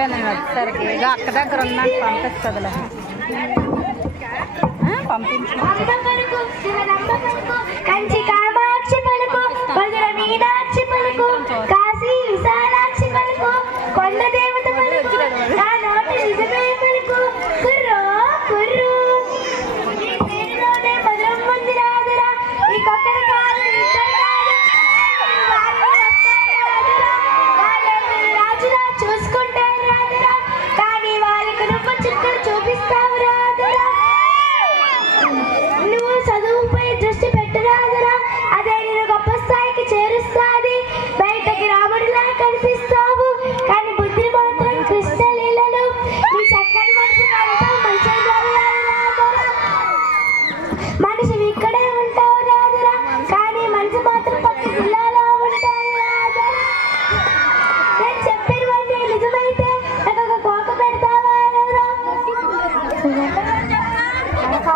లేదమ్మా అయిపోయాను నేను వచ్చేసరికి ఏదో అక్క దగ్గర ఉన్నాను పంపిస్తుందిలే. ఆ, పంపించు. కంచి కామాక్షి పలుకు కాశీ విశాలాక్షి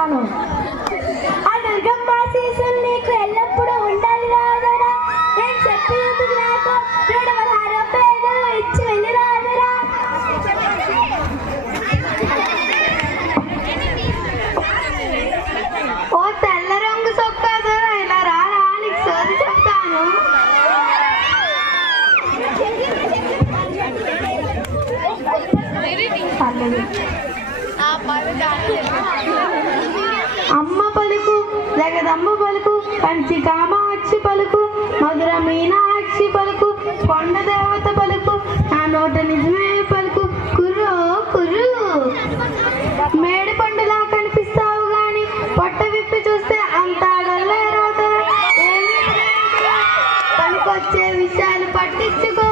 చేస్తాను ఆ దుర్గమ్మ ఆశీస్సులు నీకు ఎల్లప్పుడూ ఉండాలి రాదరా నేను చెప్పినందుకు నాకు రెండు పదహారు రూపాయలు ఇచ్చి వెళ్ళి రాదరా ఓ తెల్ల రంగు సొక్కాదు ఇలా రారా నీకు సోది చెప్తాను. అమ్మ పలుకు జగదమ్మ పలుకు కంచి కామాక్షి పలుకు మధుర మీనాక్షి పలుకు కొండ దేవత పలుకు నా నోట నిజమే పలుకు కుర్రు కుర్రు మేడి పండులా కనిపిస్తావు గాని పొట్ట విప్పి చూస్తే అంత పనికొచ్చే విషయాలు పట్టించుకో.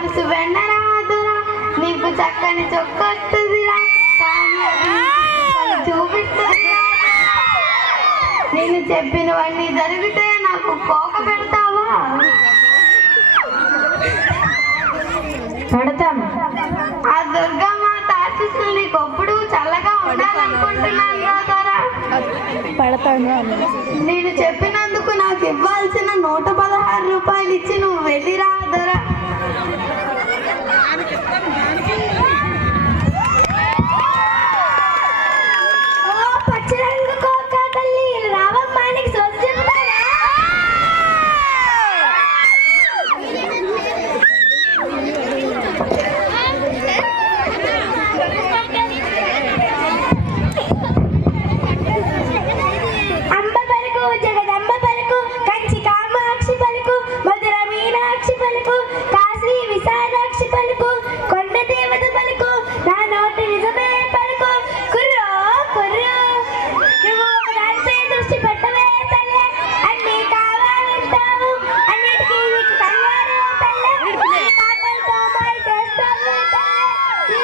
మనసు వెన్నరాదురా. నీకు చక్కని చొక్కొస్తుందిరా చూపిస్తుందిరా. నేను చెప్పినవన్నీ జరిగితే నాకు కోక పెడతావా? పెడతాను. ఆ దుర్గమ్మ ఆశీస్సులు నీకు ఎప్పుడు చల్లగా ఉండాలనుకుంటున్నాను పెడతాను నేను చెప్పినందుకు నాకు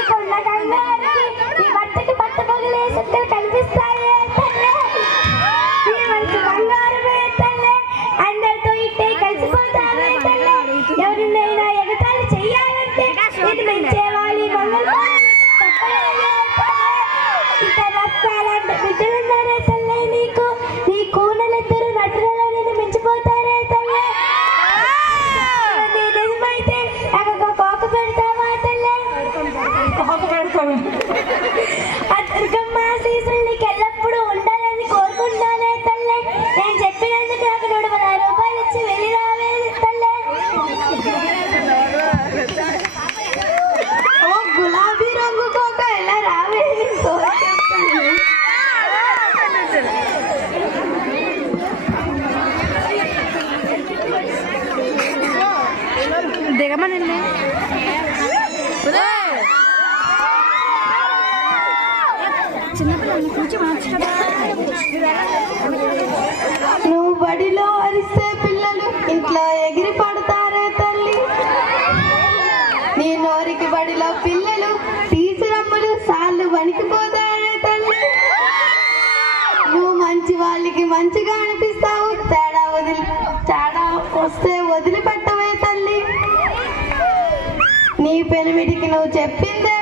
నీకున్న కంగారుకి నీ భర్తకి పట్ట పగిలే నువ్వు బడిలో అరిస్తే పిల్లలు ఇంట్లో ఎగిరి పడతారే తల్లి. నీ నోరికి బడిలో పిల్లలు టీచరమ్మలు సార్లు వణికిపోతారే తల్లి. నువ్వు మంచి వాళ్ళకి మంచిగా అనిపిస్తావు తేడా వదిలి తేడా వస్తే వదిలిపెట్టవే తల్లి. నీ పెనిమిటికి నువ్వు చెప్పిందే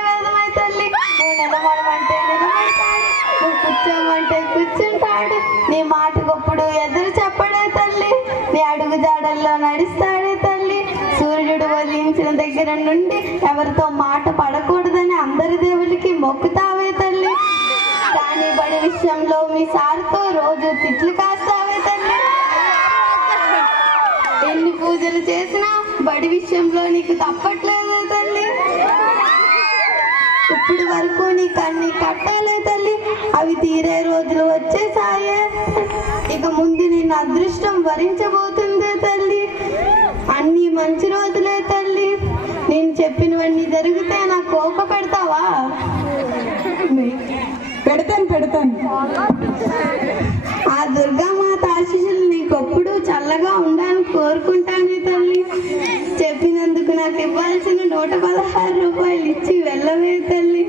దగ్గర నుండి ఎవరితో మాట పడకూడదని అందరి దేవుడికి మొక్కుతావే తల్లి. కానీ బడి విషయంలో మీ సార్తో రోజు తిట్లు కాస్తావే తల్లి. ఎన్ని పూజలు చేసినా బడి విషయంలో నీకు తప్పట్లేదు తల్లి. ఇప్పుడు వరకు నీకు అన్ని కట్టాలే తల్లి. అవి తీరే రోజులు వచ్చేసాయే. ఇక ముందు నేను అదృష్టం వరించబోతుందే తల్లి. అన్ని మంచి రోజులే తల్లి నేను చెప్పినవన్నీ జరిగితే నాకు కోప పెడతావా? పెడతాను పెడతాను. ఆ దుర్గామాత ఆశీస్సులు నీకొప్పుడు చల్లగా ఉండాలని కోరుకుంటానే తల్లి. చెప్పినందుకు నాకు ఇవ్వాల్సిన నూట పదహారు రూపాయలు ఇచ్చి వెళ్ళవే తల్లి.